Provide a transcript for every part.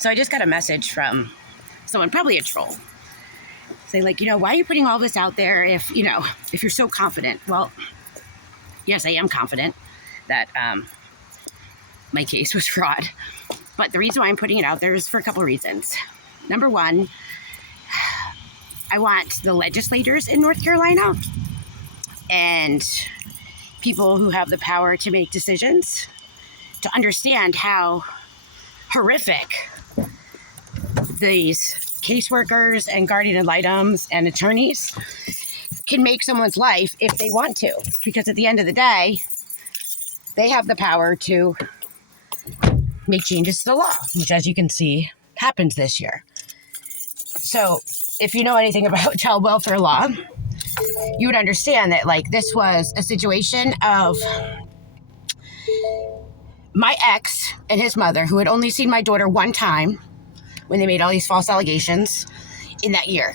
So I just got a message from someone, probably a troll, saying like, why are you putting all this out there if you're so confident? Well, yes, I am confident that my case was fraud. But the reason why I'm putting it out there is for a couple of reasons. Number one, I want the legislators in North Carolina and people who have the power to make decisions to understand how horrific these caseworkers and guardian ad litems and attorneys can make someone's life if they want to. Because at the end of the day, they have the power to make changes to the law, which, as you can see, happens this year. So if you know anything about child welfare law, you would understand that this was a situation of my ex and his mother, who had only seen my daughter one time when they made all these false allegations in that year.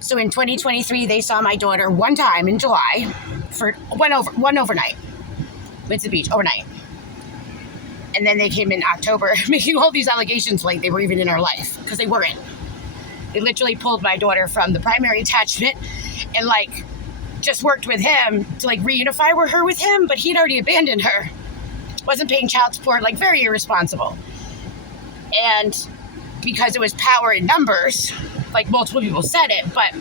So in 2023, they saw my daughter one time in July for one overnight. Went to the beach overnight. And then they came in October making all these allegations like they were even in our life, because they weren't. They literally pulled my daughter from the primary attachment and just worked with him to reunify her with him, but he'd already abandoned her. Wasn't paying child support, very irresponsible. And because it was power in numbers, multiple people said it, but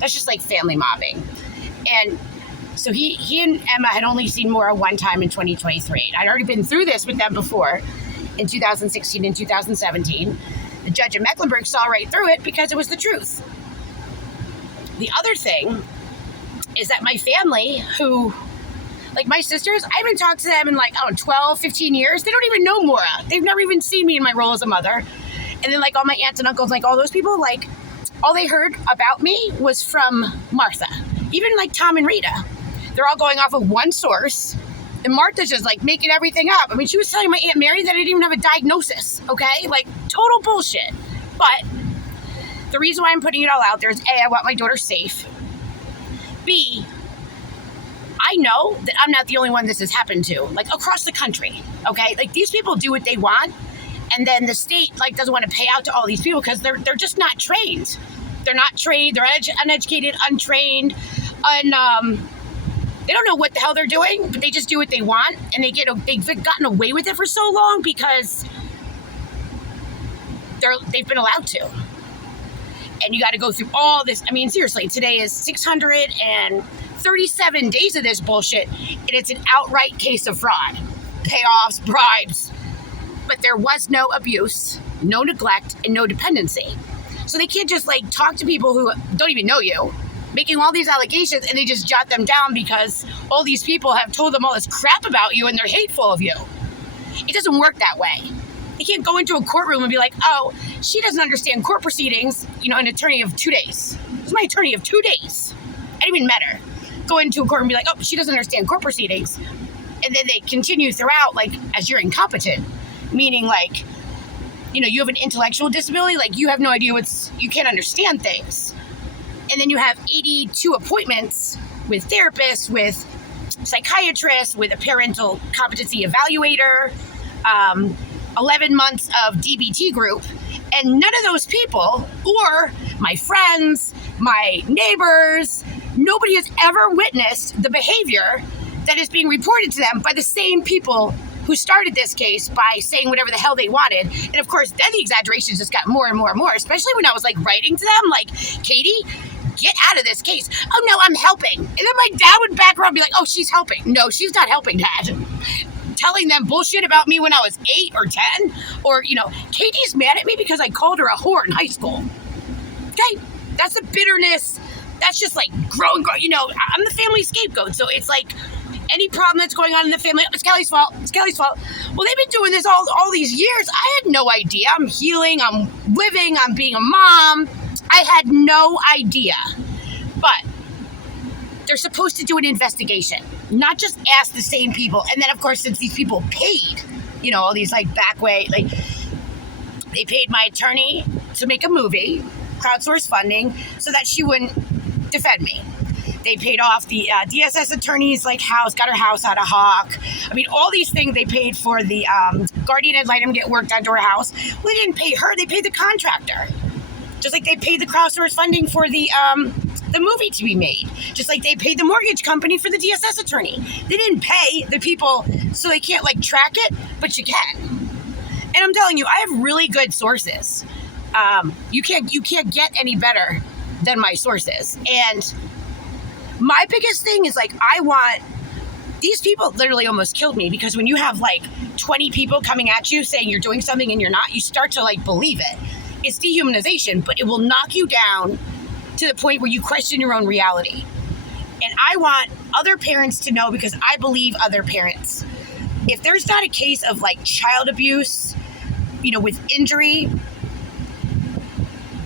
that's just family mobbing. And so he and Emma had only seen Maura one time in 2023. I'd already been through this with them before in 2016 and 2017. The judge in Mecklenburg saw right through it because it was the truth. The other thing is that my family, who, my sisters, I haven't talked to them in 12, 15 years. They don't even know Maura. They've never even seen me in my role as a mother. And then all my aunts and uncles, all those people, all they heard about me was from Martha. Even Tom and Rita. They're all going off of one source. And Martha's just making everything up. I mean, she was telling my Aunt Mary that I didn't even have a diagnosis, okay? Total bullshit. But the reason why I'm putting it all out there is A, I want my daughter safe. B, I know that I'm not the only one this has happened to, across the country, okay? These people do what they want, and then the state, doesn't want to pay out to all these people because they're just not trained. They're not trained, they're uneducated, untrained, they don't know what the hell they're doing, but they just do what they want, and they've gotten away with it for so long because they've been allowed to. And you got to go through all this. I mean, seriously, today is 637 days of this bullshit, and it's an outright case of fraud. Payoffs, bribes. But there was no abuse, no neglect, and no dependency. So they can't just talk to people who don't even know you, making all these allegations, and they just jot them down because all these people have told them all this crap about you and they're hateful of you. It doesn't work that way. You can't go into a courtroom and be like, oh, she doesn't understand court proceedings, an attorney of 2 days. It's my attorney of 2 days. I didn't even met her. Go into a court and be like, oh, she doesn't understand court proceedings. And then they continue throughout, as you're incompetent, meaning you have an intellectual disability, you have no idea you can't understand things. And then you have 82 appointments with therapists, with psychiatrists, with a parental competency evaluator, 11 months of DBT group. And none of those people, or my friends, my neighbors, nobody has ever witnessed the behavior that is being reported to them by the same people who started this case by saying whatever the hell they wanted. And of course, then the exaggerations just got more and more and more, especially when I was writing to them, Katie, get out of this case. Oh no, I'm helping. And then my dad would back her up and be like, oh, she's helping. No, she's not helping, Dad. Telling them bullshit about me when I was 8 or 10, or, Katie's mad at me because I called her a whore in high school. Okay? That's the bitterness. That's just growing. I'm the family scapegoat. So it's any problem that's going on in the family, it's Kelly's fault. It's Kelly's fault. Well, they've been doing this all these years. I had no idea. I'm healing. I'm living. I'm being a mom. I had no idea. But they're supposed to do an investigation, not just ask the same people. And then, of course, since these people paid, all these back way, they paid my attorney to make a movie, crowdsource funding, so that she wouldn't defend me. They paid off the DSS attorney's house, got her house out of Hawk. I mean, all these things they paid for the guardian ad litem get work done to her house. Well, they didn't pay her, they paid the contractor. Just like they paid the crowdsource funding for the movie to be made. Just like they paid the mortgage company for the DSS attorney. They didn't pay the people so they can't track it, but you can. And I'm telling you, I have really good sources. You can't get any better than my sources. And my biggest thing is I want, these people literally almost killed me, because when you have 20 people coming at you saying you're doing something and you're not, you start to believe it. It's dehumanization, but it will knock you down to the point where you question your own reality. And I want other parents to know, because I believe other parents, if there's not a case of child abuse, with injury,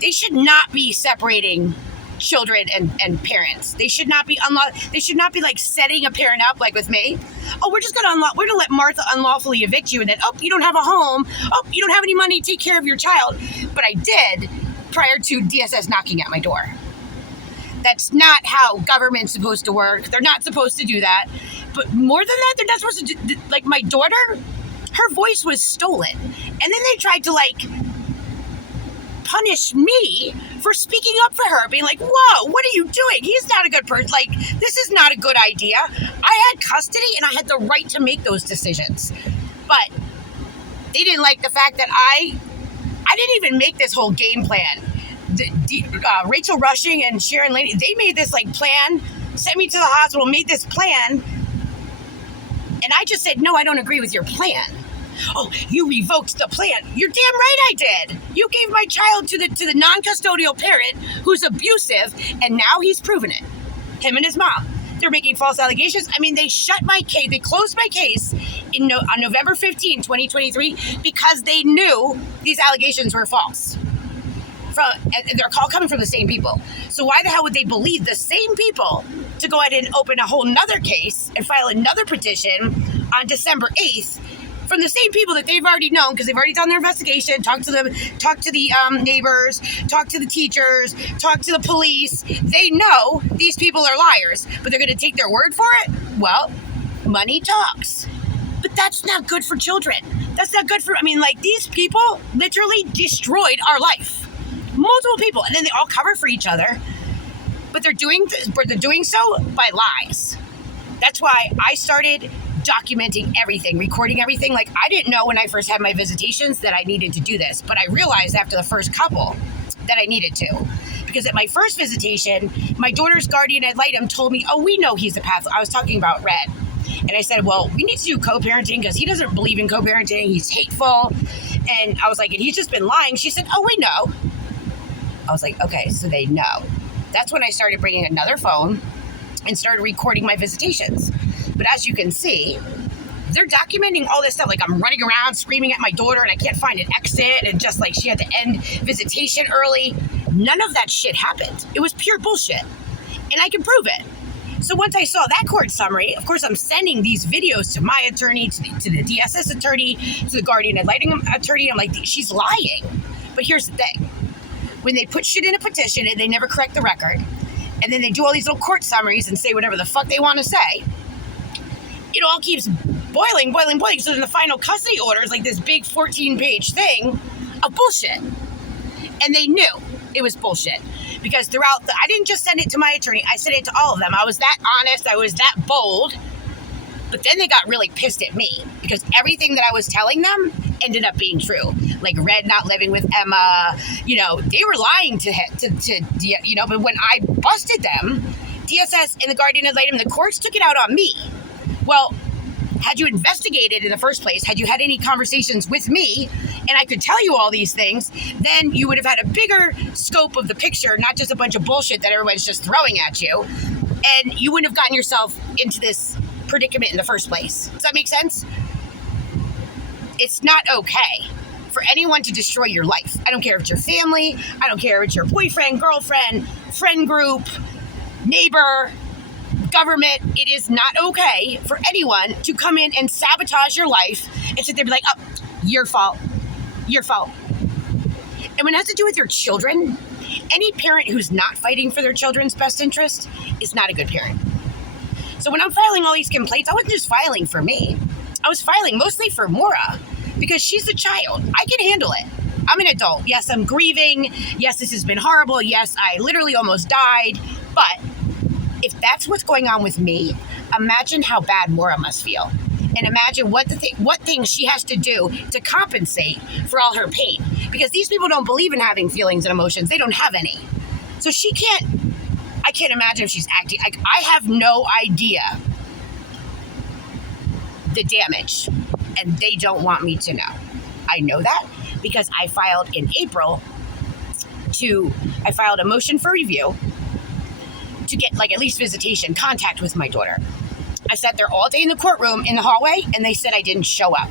they should not be separating children and parents. They should not be they should not be setting a parent up with me. Oh, we're gonna let Martha unlawfully evict you, and then you don't have a home. Oh, you don't have any money to take care of your child. But I did prior to DSS knocking at my door. That's not how government's supposed to work. They're not supposed to do that. But more than that, they're not supposed to do, my daughter, her voice was stolen. And then they tried to punish me for speaking up for her, being whoa, what are you doing? He's not a good person. This is not a good idea. I had custody and I had the right to make those decisions. But they didn't like the fact that I didn't even make this whole game plan. Rachel Rushing and Sharon Laney, they made this plan, sent me to the hospital, made this plan. And I just said, no, I don't agree with your plan. Oh, you revoked the plan. You're damn right I did. You gave my child to the non-custodial parent who's abusive, and now he's proven it. Him and his mom. They're making false allegations. I mean, they shut my case. They closed my case on November 15, 2023, because they knew these allegations were false. And they're all coming from the same people. So why the hell would they believe the same people to go ahead and open a whole nother case and file another petition on December 8th from the same people that they've already known, because they've already done their investigation, talked to the neighbors, talked to the teachers, talked to the police. They know these people are liars, but they're going to take their word for it? Well, money talks. But that's not good for children. That's not good for, these people literally destroyed our life. Multiple people, and then they all cover for each other, but they're doing so by lies. That's why I started documenting everything, recording everything. I didn't know when I first had my visitations that I needed to do this, but I realized after the first couple that I needed to, because at my first visitation, my daughter's guardian ad litem told me, oh, we know he's a path. I was talking about Red. And I said, well, we need to do co-parenting because he doesn't believe in co-parenting. He's hateful. And I was and he's just been lying. She said, oh, we know. I was okay, so they know. That's when I started bringing another phone and started recording my visitations. But as you can see, they're documenting all this stuff. I'm running around screaming at my daughter and I can't find an exit, and just she had to end visitation early. None of that shit happened. It was pure bullshit. And I can prove it. So once I saw that court summary, of course, I'm sending these videos to my attorney, to the DSS attorney, to the guardian ad litem attorney. I'm she's lying. But here's the thing. When they put shit in a petition and they never correct the record, and then they do all these little court summaries and say whatever the fuck they want to say, it all keeps boiling. So then the final custody order is this big 14-page thing of bullshit. And they knew it was bullshit. Because I didn't just send it to my attorney, I sent it to all of them. I was that honest, I was that bold. But then they got really pissed at me because everything that I was telling them ended up being true. Red not living with Emma, they were lying to but when I busted them, DSS and the guardian ad litem, the courts took it out on me. Well, had you investigated in the first place, had you had any conversations with me, and I could tell you all these things, then you would have had a bigger scope of the picture, not just a bunch of bullshit that everyone's just throwing at you, and you wouldn't have gotten yourself into this predicament in the first place. Does that make sense? It's not okay for anyone to destroy your life. I don't care if it's your family, I don't care if it's your boyfriend, girlfriend, friend group, neighbor, government. It is not okay for anyone to come in and sabotage your life and sit there and be oh, your fault. And when it has to do with your children, any parent who's not fighting for their children's best interest is not a good parent. So when I'm filing all these complaints, I wasn't just filing for me. I was filing mostly for Maura because she's a child. I can handle it. I'm an adult. Yes, I'm grieving. Yes, this has been horrible. Yes, I literally almost died. But if that's what's going on with me, imagine how bad Maura must feel. And imagine what things she has to do to compensate for all her pain. Because these people don't believe in having feelings and emotions. They don't have any. So I can't imagine if she's acting. I have no idea the damage. And they don't want me to know. I know that because I filed in April I filed a motion for review to get at least visitation, contact with my daughter. I sat there all day in the courtroom in the hallway, and they said I didn't show up.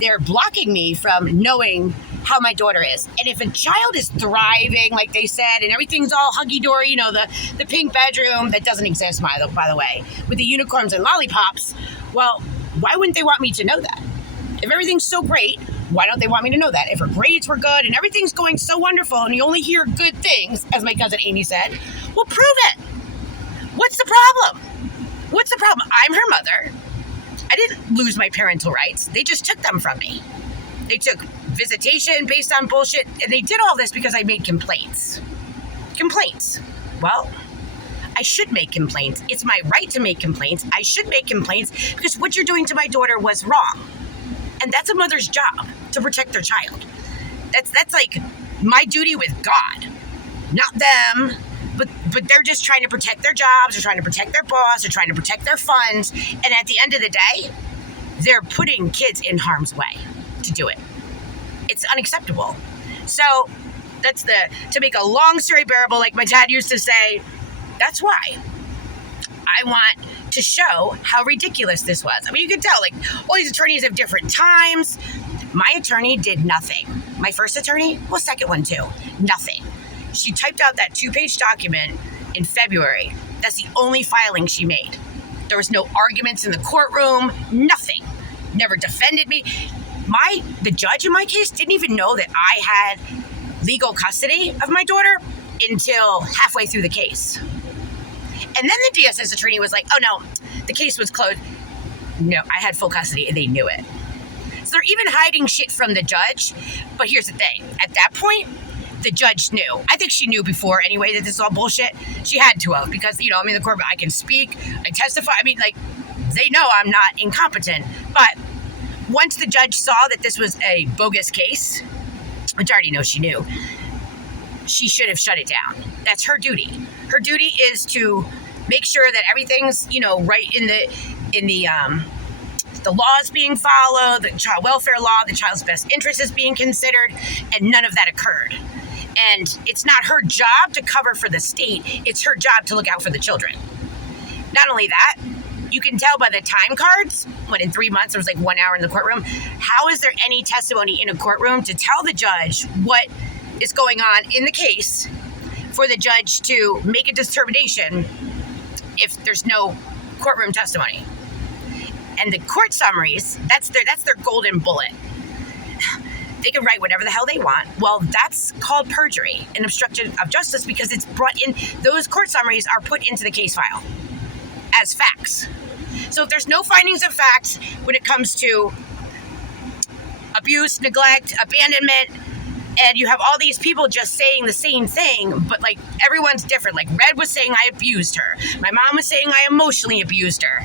They're blocking me from knowing how my daughter is. And if a child is thriving, like they said, and everything's all hunky-dory, the pink bedroom that doesn't exist, by the way, with the unicorns and lollipops, well, why wouldn't they want me to know that? If everything's so great, why don't they want me to know that? If her grades were good and everything's going so wonderful and you only hear good things, as my cousin Amy said, well, prove it. What's the problem? What's the problem? I'm her mother. I didn't lose my parental rights. They just took them from me. They took visitation based on bullshit, and they did all this because I made complaints. Complaints. Well, I should make complaints. It's my right to make complaints. I should make complaints because what you're doing to my daughter was wrong. And that's a mother's job, to protect their child. That's like my duty with God, not them. But they're just trying to protect their jobs. They're trying to protect their boss. They're trying to protect their funds. And at the end of the day, they're putting kids in harm's way to do it. It's unacceptable. So that's to make a long story bearable, like my dad used to say, that's why I want to show how ridiculous this was. I mean, you can tell, all these attorneys have different times. My attorney did nothing. My first attorney, well, second one too, nothing. She typed out that 2-page document in February. That's the only filing she made. There was no arguments in the courtroom, nothing. Never defended me. The judge in my case didn't even know that I had legal custody of my daughter until halfway through the case. And then the DSS attorney was like, oh no, the case was closed. No, I had full custody and they knew it. So they're even hiding shit from the judge. But here's the thing. At that point, the judge knew. I think she knew before anyway that this is all bullshit. She had to have because, I'm in the court, I can speak, I testify. I mean, they know I'm not incompetent. But once the judge saw that this was a bogus case, which I already know she knew, she should have shut it down. That's her duty. Her duty is to make sure that everything's, right in the law is being followed, the child welfare law, the child's best interest is being considered, and none of that occurred. And it's not her job to cover for the state. It's her job to look out for the children. Not only that, you can tell by the time cards, when in 3 months there was 1 hour in the courtroom, how is there any testimony in a courtroom to tell the judge what is going on in the case for the judge to make a determination if there's no courtroom testimony? And the court summaries, that's their golden bullet. They can write whatever the hell they want. Well, that's called perjury and obstruction of justice because it's brought in, those court summaries are put into the case file as facts. So if there's no findings of facts when it comes to abuse, neglect, abandonment, and you have all these people just saying the same thing, but everyone's different. Red was saying I abused her. My mom was saying I emotionally abused her.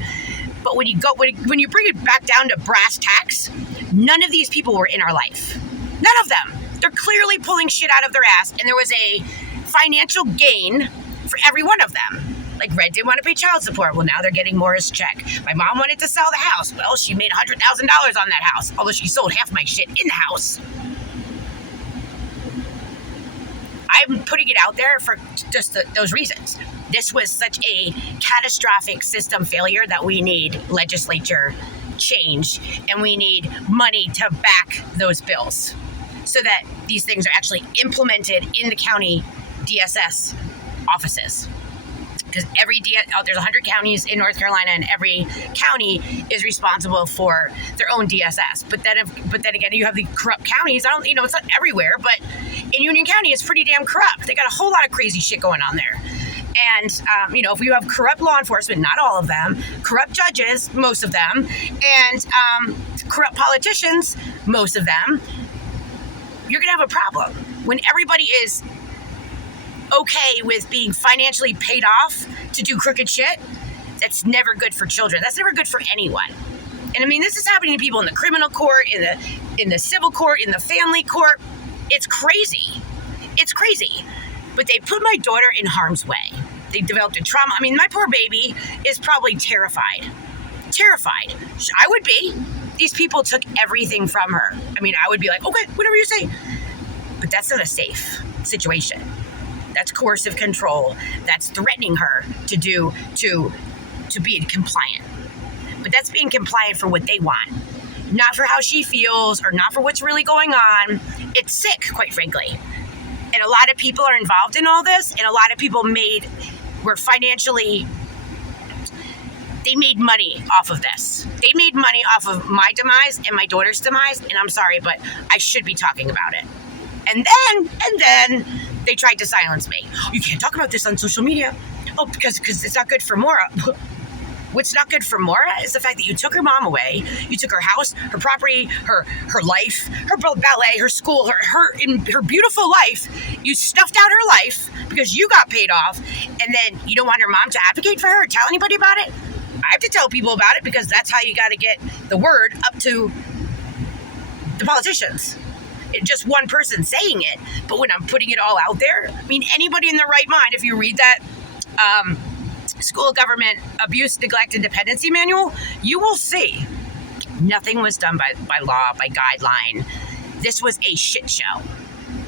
But when you bring it back down to brass tacks, none of these people were in our life. None of them. They're clearly pulling shit out of their ass, and there was a financial gain for every one of them. Red didn't want to pay child support. Well, now they're getting Maura's check. My mom wanted to sell the house. Well, she made $100,000 on that house, although she sold half my shit in the house. I'm putting it out there for just those reasons. This was such a catastrophic system failure that we need legislature change, and we need money to back those bills so that these things are actually implemented in the county DSS offices. Because there's 100 counties in North Carolina, and every county is responsible for their own DSS. But then again, you have the corrupt counties. It's not everywhere, but in Union County is pretty damn corrupt. They got a whole lot of crazy shit going on there. And, if you have corrupt law enforcement, not all of them, corrupt judges, most of them, and corrupt politicians, most of them, you're going to have a problem. When everybody is okay with being financially paid off to do crooked shit, that's never good for children. That's never good for anyone. And I mean, this is happening to people in the criminal court, in the civil court, in the family court. It's crazy. It's crazy. But they put my daughter in harm's way. They developed a trauma. I mean, my poor baby is probably terrified. Terrified. I would be. These people took everything from her. I mean, I would be like, okay, whatever you say. But that's not a safe situation. That's coercive control. That's threatening her to be compliant. But that's being compliant for what they want, not for how she feels or not for what's really going on. It's sick, quite frankly. And a lot of people are involved in all this, and a lot of people were financially, they made money off of this. They made money off of my demise and my daughter's demise, and I'm sorry, but I should be talking about it. And then they tried to silence me. You can't talk about this on social media. Oh, because it's not good for Maura. What's not good for Maura is the fact that you took her mom away. You took her house, her property, her life, her ballet, her school, her beautiful life. You snuffed out her life because you got paid off, and then you don't want her mom to advocate for her or tell anybody about it? I have to tell people about it because that's how you got to get the word up to the politicians. Just one person saying it, but when I'm putting it all out there, I mean, anybody in their right mind, if you read that School of Government Abuse, Neglect, and Dependency Manual, you will see nothing was done by law, by guideline. This was a shit show.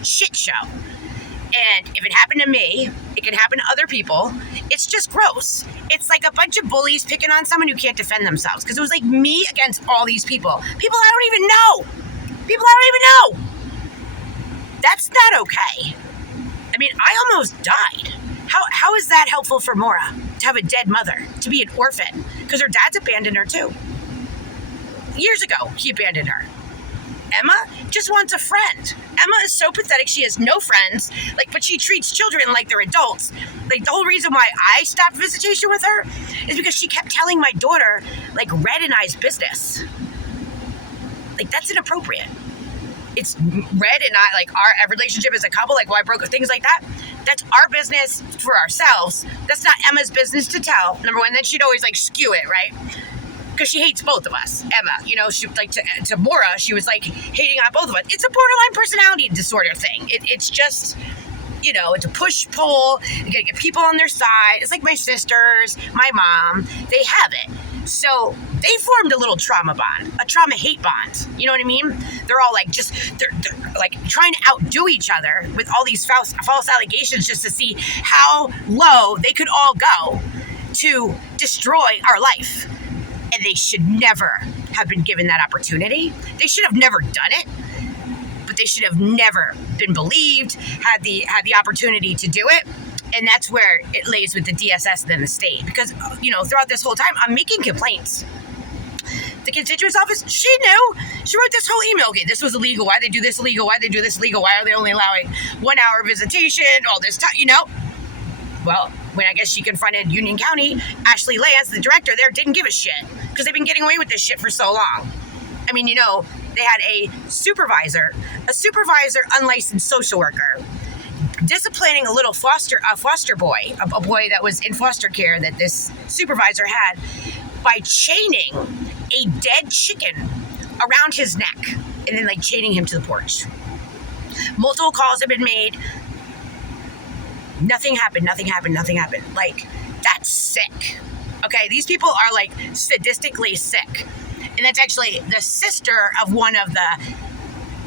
Shit show. And if it happened to me, it can happen to other people. It's just gross. It's like a bunch of bullies picking on someone who can't defend themselves. Because it was like me against all these people. People I don't even know. People I don't even know. That's not okay. I mean, I almost died. How is that helpful for Maura to have a dead mother, to be an orphan? Because her dad's abandoned her too. Years ago, he abandoned her. Emma just wants a friend. Emma is so pathetic. She has no friends, but she treats children like they're adults. The whole reason why I stopped visitation with her is because she kept telling my daughter, Red and I's business. That's inappropriate. It's Red and I, our relationship as a couple, why I broke up, things like that. That's our business for ourselves. That's not Emma's business to tell, number one. Then she'd always, skew it, right? Because she hates both of us. Emma, she, to Maura, she was, hating on both of us. It's a borderline personality disorder thing. It's just, it's a push-pull. You gotta get people on their side. It's like my sisters, my mom. They have it. So they formed a little trauma bond, a trauma-hate bond. You know what I mean? They're all they're trying to outdo each other with all these false allegations just to see how low they could all go to destroy our life. And they should never have been given that opportunity. They should have never done it, but they should have never been believed, had the opportunity to do it. And that's where it lays with the DSS and then the state. Because, throughout this whole time, I'm making complaints. The constituent's office, she knew. She wrote this whole email. Okay, this was illegal. Why they do this illegal? Why they do this illegal? Why are they only allowing 1 hour visitation? All this time, Well, when I guess she confronted Union County, Ashley Lance, the director there, didn't give a shit. Because they've been getting away with this shit for so long. I mean, they had a supervisor unlicensed social worker, disciplining a little foster boy, a boy that was in foster care that this supervisor had, by chaining a dead chicken around his neck and then chaining him to the porch. Multiple calls have been made. Nothing happened. That's sick. Okay, these people are sadistically sick. And that's actually the sister of one of the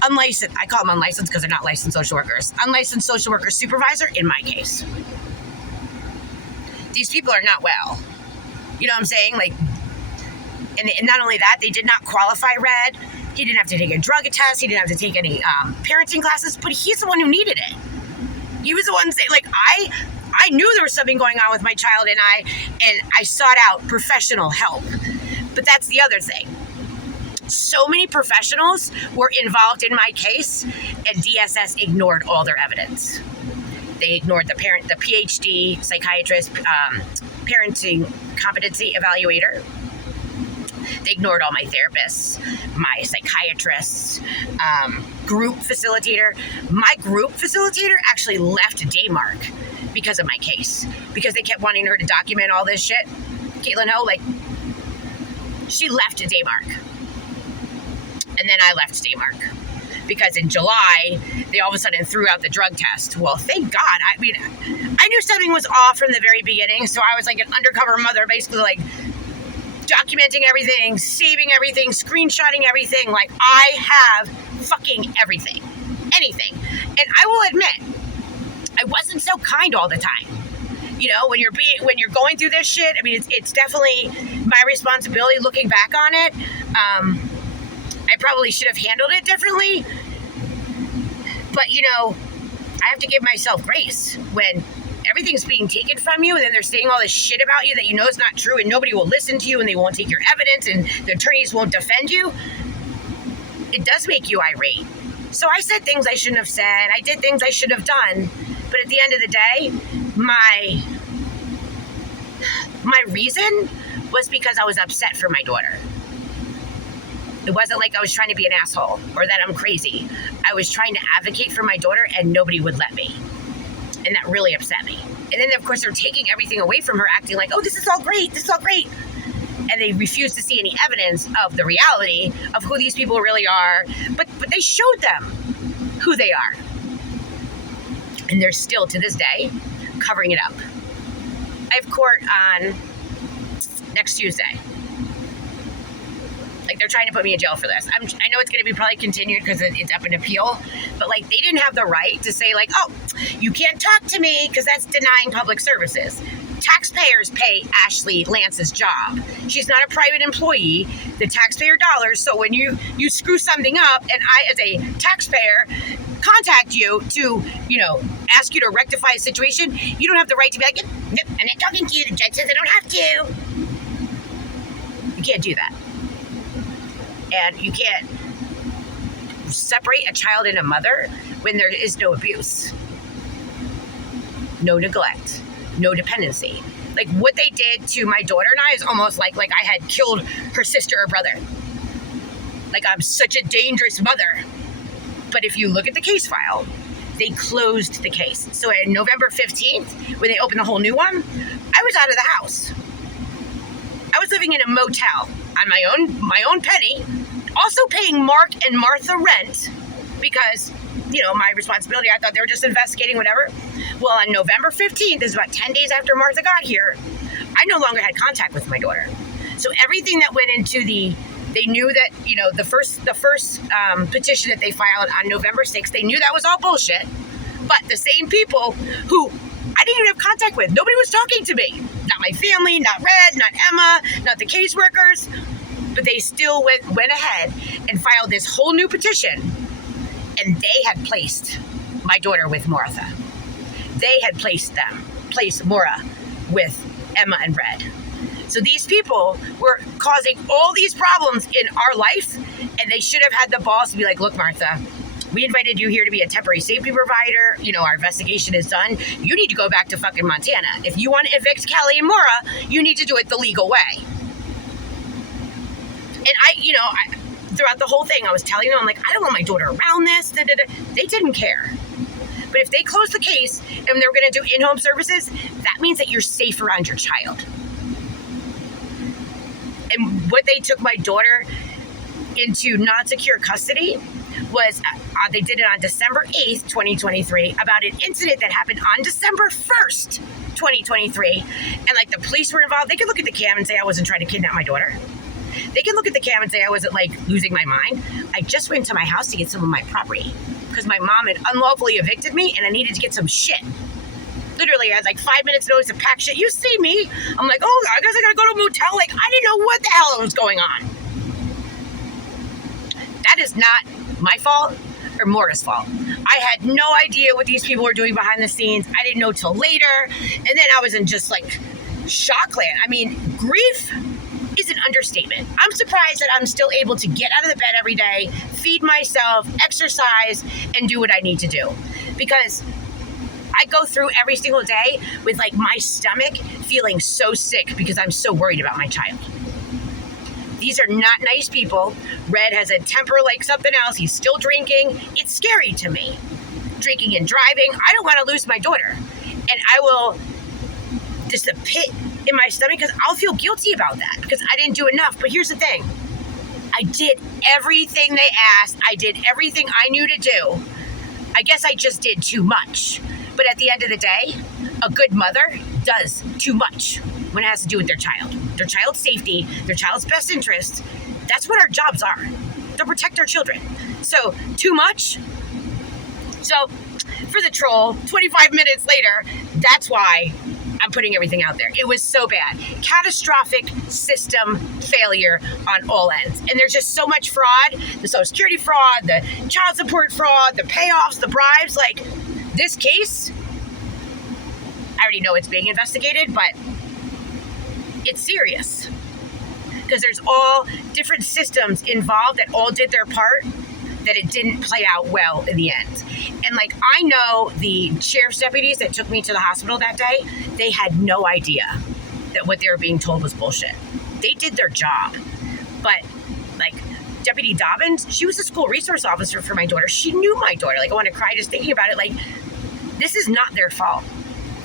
unlicensed, I call them unlicensed because they're not licensed social workers, unlicensed social worker supervisor in my case. These people are not well. You know what I'm saying? And not only that, they did not qualify Red. He didn't have to take a drug test. He didn't have to take any parenting classes, but he's the one who needed it. He was the one saying, I knew there was something going on with my child, and I sought out professional help. But that's the other thing. So many professionals were involved in my case, and DSS ignored all their evidence. They ignored the PhD psychiatrist, parenting competency evaluator. They ignored all my therapists, my psychiatrists, group facilitator. My group facilitator actually left Daymark because of my case, because they kept wanting her to document all this shit. Caitlin Ho, like, she left Daymark. And then I left Daymark because in July, they all of a sudden threw out the drug test. Well, thank God. I mean, I knew something was off from the very beginning. So I was like an undercover mother, basically like documenting everything, saving everything, screenshotting everything. Like, I have fucking everything, anything. And I will admit, I wasn't so kind all the time. You know, when you're going through this shit, I mean, it's definitely my responsibility looking back on it. I probably should have handled it differently, but you know, I have to give myself grace when everything's being taken from you, and then they're saying all this shit about you that you know is not true, and nobody will listen to you, and they won't take your evidence, and the attorneys won't defend you. It does make you irate. So I said things I shouldn't have said. I did things I should have done. But at the end of the day, my reason was because I was upset for my daughter. It wasn't like I was trying to be an asshole or that I'm crazy. I was trying to advocate for my daughter, and nobody would let me. And that really upset me. And then, of course, they're taking everything away from her, acting like, oh, this is all great. This is all great. And they refuse to see any evidence of the reality of who these people really are. But they showed them who they are. And they're still, to this day, covering it up. I have court on next Tuesday. Like, they're trying to put me in jail for this. I know it's going to be probably continued because it's up in appeal. But, like, they didn't have the right to say, like, oh, you can't talk to me because that's denying public services. Taxpayers pay Ashley Lance's job. She's not a private employee. The taxpayer dollars. So when you screw something up, and I, as a taxpayer, contact you to, you know, ask you to rectify a situation, you don't have the right to be like, nope, I'm not talking to you. The judge says I don't have to. You can't do that. And you can't separate a child and a mother when there is no abuse, no neglect, no dependency. Like, what they did to my daughter and I is almost like I had killed her sister or brother. Like, I'm such a dangerous mother. But if you look at the case file, they closed the case. So on November 15th, when they opened the whole new one, I was out of the house. I was living in a motel on my own penny, also paying Mark and Martha rent because, you know, my responsibility. I thought they were just investigating whatever. Well, on November 15th, this is about 10 days after Martha got here, I no longer had contact with my daughter. So everything that went into they knew that, you know, the first petition that they filed on November 6th, they knew that was all bullshit. But the same people who I didn't even have contact with, nobody was talking to me. Not my family, not Red, not Emma, not the caseworkers. But they still went ahead and filed this whole new petition. And they had placed my daughter with Martha. They had placed Maura with Emma and Red. So these people were causing all these problems in our life, and they should have had the balls to be like, look, Martha, we invited you here to be a temporary safety provider. You know, our investigation is done. You need to go back to fucking Montana. If you want to evict Callie and Maura, you need to do it the legal way. And throughout the whole thing, I was telling them, I'm like, I don't want my daughter around this. They didn't care. But if they close the case and they're going to do in-home services, that means that you're safe around your child. And what they took my daughter into not secure custody was they did it on December 8th, 2023, about an incident that happened on December 1st, 2023. And like the police were involved. They could look at the cam and say I wasn't trying to kidnap my daughter. They can look at the cam and say I wasn't like losing my mind. I just went to my house to get some of my property because my mom had unlawfully evicted me and I needed to get some shit. Literally, I had like 5 minutes notice to pack shit. You see me? I'm like, oh, I guess I gotta go to a motel. Like, I didn't know what the hell was going on. That is not my fault or Maura's fault. I had no idea what these people were doing behind the scenes. I didn't know till later. And then I was in just like shock land. I mean, grief is an understatement. I'm surprised that I'm still able to get out of the bed every day, feed myself, exercise, and do what I need to do. Because I go through every single day with like my stomach feeling so sick because I'm so worried about my child. These are not nice people. Red has a temper like something else. He's still drinking. It's scary to me. Drinking and driving. I don't want to lose my daughter. And I will just a pit in my stomach because I'll feel guilty about that because I didn't do enough. But here's the thing. I did everything they asked. I did everything I knew to do. I guess I just did too much. But at the end of the day, a good mother does too much when it has to do with their child's safety, their child's best interest. That's what our jobs are, to protect our children. So too much. So for the troll, 25 minutes later, that's why I'm putting everything out there. It was so bad. Catastrophic system failure on all ends. And there's just so much fraud, the Social Security fraud, the child support fraud, the payoffs, the bribes. Like this case, I already know it's being investigated, but it's serious because there's all different systems involved that all did their part, that it didn't play out well in the end. And like, I know the sheriff's deputies that took me to the hospital that day, they had no idea that what they were being told was bullshit. They did their job. But like Deputy Dobbins, she was the school resource officer for my daughter. She knew my daughter. Like, I want to cry just thinking about it. Like, this is not their fault.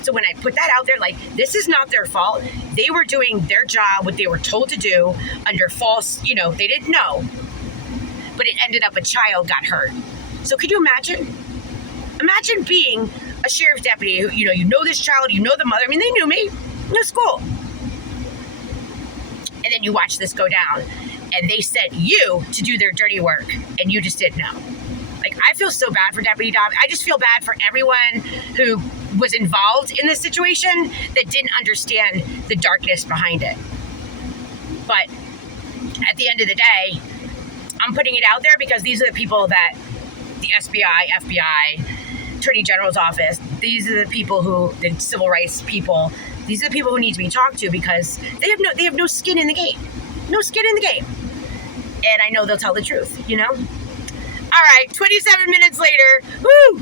So when I put that out there, like, this is not their fault. They were doing their job, what they were told to do under false, they didn't know. But it ended up a child got hurt. So could you imagine? Imagine being a sheriff's deputy who, you know this child, you know the mother. I mean, they knew me. No school. And then you watch this go down. And they sent you to do their dirty work. And you just didn't know. Like, I feel so bad for Deputy Dobbs. I just feel bad for everyone who was involved in this situation that didn't understand the darkness behind it. But at the end of the day, I'm putting it out there because these are the people that the FBI, Attorney General's office, these are the people the civil rights people, these are the people who need to be talked to because they have no skin in the game. No skin in the game. And I know they'll tell the truth, All right, 27 minutes later, woo!